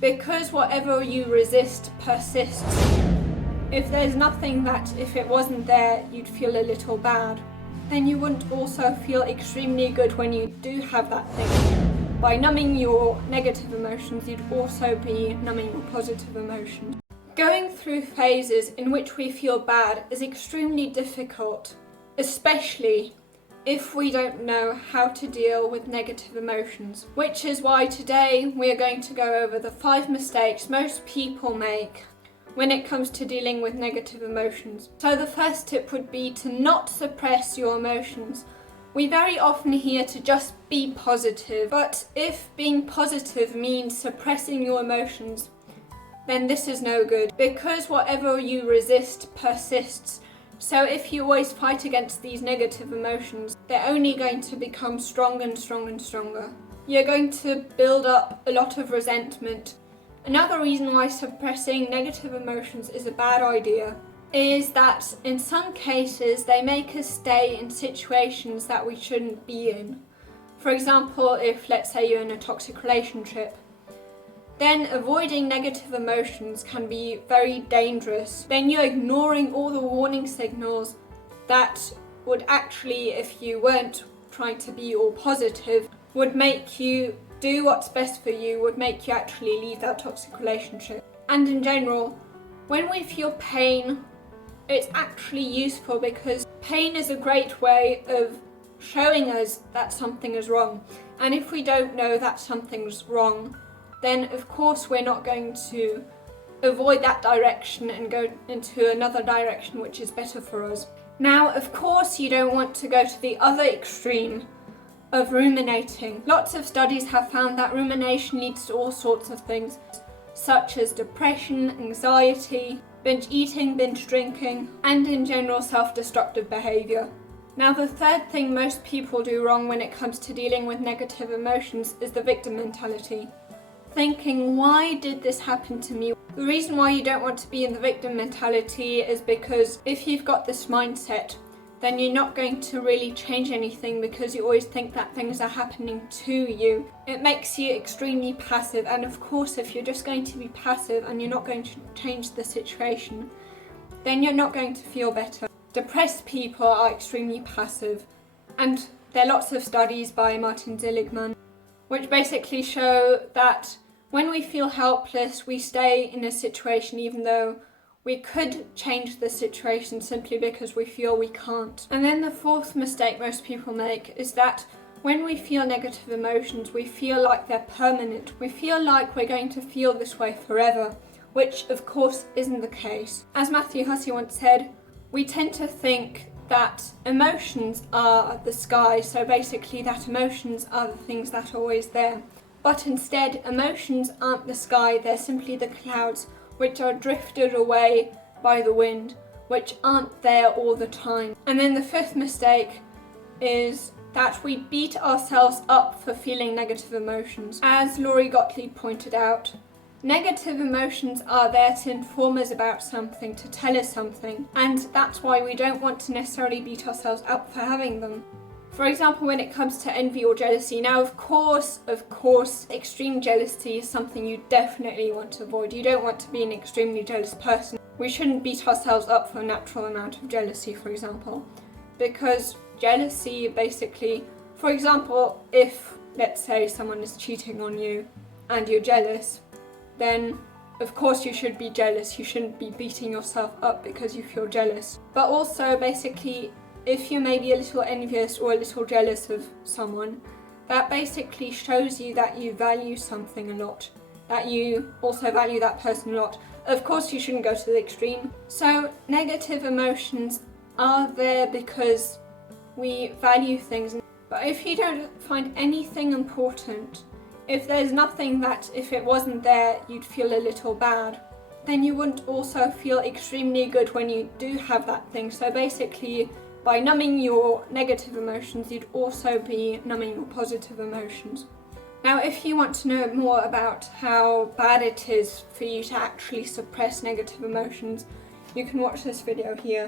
Because whatever you resist persists. If there's nothing that if it wasn't there you'd feel a little bad, then you wouldn't also feel extremely good when you do have that thing. By numbing your negative emotions, you'd also be numbing your positive emotions. Going through phases in which we feel bad is extremely difficult, especially if we don't know how to deal with negative emotions. Which is why today we are going to go over the 5 mistakes most people make when it comes to dealing with negative emotions. So the first tip would be to not suppress your emotions. We very often hear to just be positive, but if being positive means suppressing your emotions, then this is no good, because whatever you resist persists. So if you always fight against these negative emotions, they're only going to become stronger and stronger and stronger. You're going to build up a lot of resentment. Another reason why suppressing negative emotions is a bad idea is that in some cases they make us stay in situations that we shouldn't be in. For example, if let's say you're in a toxic relationship, then avoiding negative emotions can be very dangerous. Then you're ignoring all the warning signals that would actually, if you weren't trying to be all positive, would make you do what's best for you, would make you actually leave that toxic relationship. And in general, when we feel pain, it's actually useful because pain is a great way of showing us that something is wrong. And if we don't know that something's wrong, then of course we're not going to avoid that direction and go into another direction which is better for us. Now, of course, you don't want to go to the other extreme of ruminating. Lots of studies have found that rumination leads to all sorts of things, such as depression, anxiety, binge eating, binge drinking, and in general self-destructive behaviour. Now, the third thing most people do wrong when it comes to dealing with negative emotions is the victim mentality. Thinking, why did this happen to me? The reason why you don't want to be in the victim mentality is because if you've got this mindset, then you're not going to really change anything because you always think that things are happening to you. It makes you extremely passive, and of course if you're just going to be passive and you're not going to change the situation, then you're not going to feel better. Depressed people are extremely passive, and there are lots of studies by Martin Seligman which basically show that when we feel helpless, we stay in a situation even though we could change the situation simply because we feel we can't. And then the fourth mistake most people make is that when we feel negative emotions, we feel like they're permanent. We feel like we're going to feel this way forever, which of course isn't the case. As Matthew Hussey once said, we tend to think that emotions are the sky, so basically that emotions are the things that are always there. But instead, emotions aren't the sky, they're simply the clouds which are drifted away by the wind, which aren't there all the time. And then the fifth mistake is that we beat ourselves up for feeling negative emotions. As Laurie Gottlieb pointed out, negative emotions are there to inform us about something, to tell us something, and that's why we don't want to necessarily beat ourselves up for having them. For example, when it comes to envy or jealousy, now of course, extreme jealousy is something you definitely want to avoid. You don't want to be an extremely jealous person. We shouldn't beat ourselves up for a natural amount of jealousy, for example, because jealousy basically, for example, if let's say someone is cheating on you and you're jealous, then of course you should be jealous. You shouldn't be beating yourself up because you feel jealous. But also basically, if you're maybe a little envious or a little jealous of someone, that basically shows you that you value something a lot, that you also value that person a lot. Of course you shouldn't go to the extreme. So negative emotions are there because we value things. But if you don't find anything important, if there's nothing that if it wasn't there you'd feel a little bad, then you wouldn't also feel extremely good when you do have that thing. So basically, by numbing your negative emotions, you'd also be numbing your positive emotions. Now, if you want to know more about how bad it is for you to actually suppress negative emotions, you can watch this video here.